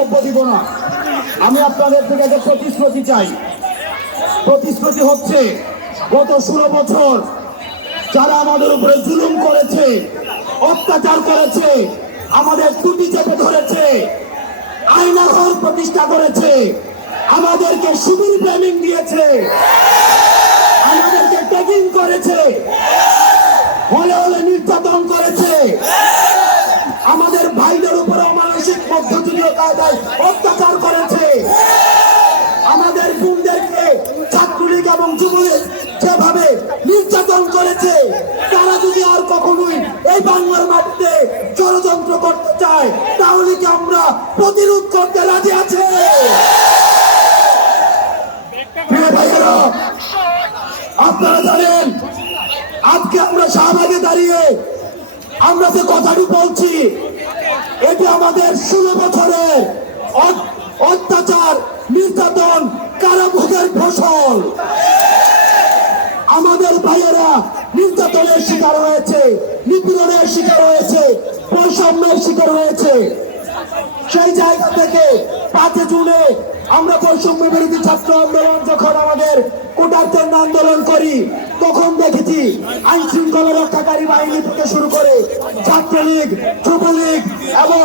বক্তব্য দিব না। আমি আপনাদের থেকে একটা প্রতিশ্রুতি চাই। প্রতিশ্রুতি হচ্ছে, গত 16 বছর যারা আমাদের উপরে জুলুম করেছে, অত্যাচার করেছে, আমাদের টুটি চেপে ধরেছে, আইনাঘর প্রতিষ্ঠা করেছে, আমাদেরকে শিবির ট্রেনিং দিয়েছে, আমাদেরকে ট্যাগিং করেছে, হলে হলে নির্যাতন করেছে, আমাদের ভাইদের উপরে অমানসিক মধ্যযুগীয় কায়দায় অত্যাচার করেছে, আমাদের বোনদেরকে ছাত্রলীগ এবং যুবলীগ যেভাবে নির্যাতন করেছে, তারা যদি আর কখনোই এই বাংলার মাটিতে ষড়যন্ত্র করতে চায়, তাহলে কি আমরা প্রতিরোধ করতে রাজি আছে? ভাইয়েরা, আপনারা জানেন আজকে আমরা শাহবাগে দাঁড়িয়ে আমরা যে কথাটি বলছি, এটি আমাদের 16 বছরের অত্যাচার, নির্যাতন, কারাভোগের ফসল। আমাদের ভাইয়েরা নির্যাতনের শিকার হয়েছে, নিপীড়নের শিকার হয়েছে, বৈষম্যের শিকার হয়েছে। সেই জায়গা থেকে 5 জুনে আমরা বৈষম্য বিরোধী ছাত্র আন্দোলন যখন আমাদের কোটার জন্য আন্দোলন করি, তখন দেখেছি আইন শৃঙ্খলা রক্ষাকারী বাহিনী থেকে শুরু করে ছাত্রলীগ, যুবলীগ এবং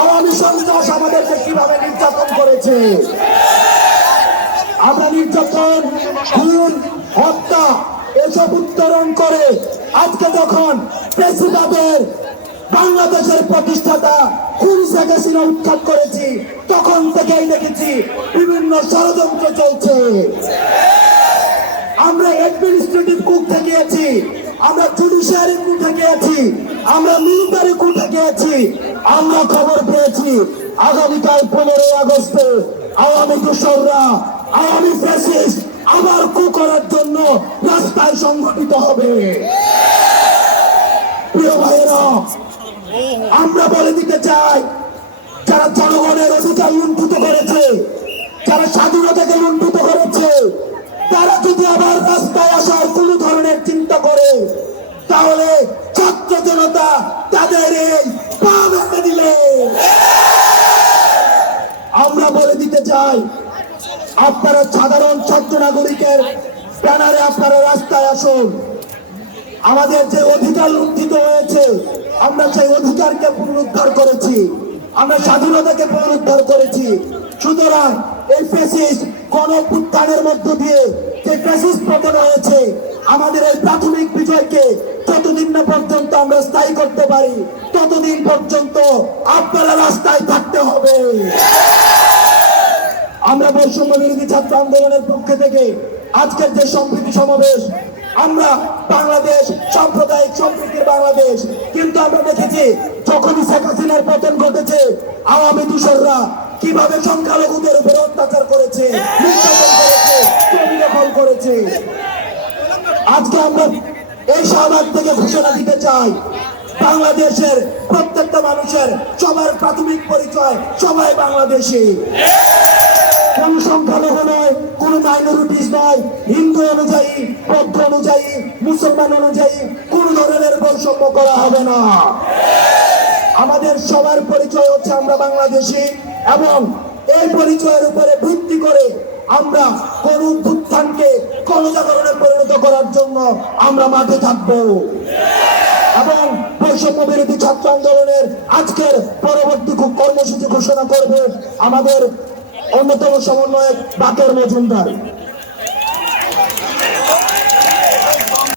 আওয়ামী সন্ত্রাস আমাদেরকে কিভাবে নির্যাতন করেছে। আমরা নির্যাতন, খুন, হত্যা এসব উত্তরণ করে আজকে যখন প্রেসিডেন্টের বাংলাদেশের প্রতিষ্ঠাতা শেখ হাসিনা উৎখাত করেছি, তখন থেকেই দেখেছি বিভিন্ন ষড়যন্ত্র চলছে। আমরা অ্যাডমিনিস্ট্রেটিভ কুপ থেকে আছি, আমরা জুডিশিয়ারি কুপ থেকে আছি, আমরা মিলিটারি কুপ থেকে আছি। আমরা খবর পেয়েছি আগামীকাল 15 আগস্টে আওয়ামী দোসররা, আওয়ামী ফ্যাসিস্ট আবার কু করার জন্য রাস্তায় সংগঠিত হবে। প্রিয় ভাইয়েরা, আমরা বলে দিতে চাই, যারা জনগণের অধিকার লুণ্ঠিত করেছে, যারা স্বাধীনতাকে লুণ্ঠিত করেছে, তারা যদি আবার রাস্তায় আসার কোন ধরনের চিন্তা করে, তাহলে ছাত্র জনতা তাদের এই পা ভেঙে দিলে। আমরা বলে দিতে চাই, আপনারা সাধারণ ছাত্র নাগরিকের ব্যানারে আপনারা রাস্তায় আসুন। আমাদের যে অধিকার লুণ্ঠিত হয়েছে, আমরা সেই অধিকারকে পুনরুদ্ধার করেছি, আমরা স্বাধীনতাকে পুনরুদ্ধার করেছি। সুতরাং এই ফ্যাসিস্ট গণঅভ্যুত্থানের মধ্য দিয়ে যে ফ্যাসিস্ট পতন হয়েছে, আমাদের এই প্রাথমিক বিজয়কে যতদিন না পর্যন্ত আমরা স্থায়ী করতে পারি, ততদিন পর্যন্ত আপনারা রাস্তায় থাকতে হবে। আমরা বৈষম্য বিরোধী ছাত্র আন্দোলনের পক্ষ থেকে আজকের যে সম্প্রীতি সমাবেশ, আমরা বাংলাদেশ সাম্প্রদায়িক সম্প্রীতির বাংলাদেশ, কিন্তু আমরা দেখেছি যখনই শেখ হাসিনার পতন ঘটেছে, আওয়ামী দোসররা কিভাবে সংখ্যালঘুদের উপরে অত্যাচার করেছে, নির্যাতন করেছে, জমি দখল করেছে। আজকে আমরা এই শাহবাগ থেকে ঘোষণা দিতে চাই, বাংলাদেশের প্রত্যেকটা মানুষের সবার প্রাথমিক পরিচয় সবাই বাংলাদেশী। কোন সংখ্যালঘু নয়, কোন মাইনরিটিস নয়, হিন্দু অনুযায়ী, বৌদ্ধ অনুযায়ী, মুসলমান অনুযায়ী কোন ধরনের বৈষম্য করা হবে না। আমাদের সবার পরিচয় হচ্ছে আমরা বাংলাদেশী, এবং এই পরিচয়ের উপরে ভিত্তি করে আমরা কোন উত্থানকে গণজাগরণে পরিণত করার জন্য আমরা মাঠে থাকবো। এবং বৈষম্য বিরোধী ছাত্র আন্দোলনের আজকের পরবর্তী কর্মসূচি ঘোষণা করবে আমাদের অন্যতম সমন্বয়ক বাকের মজুমদার।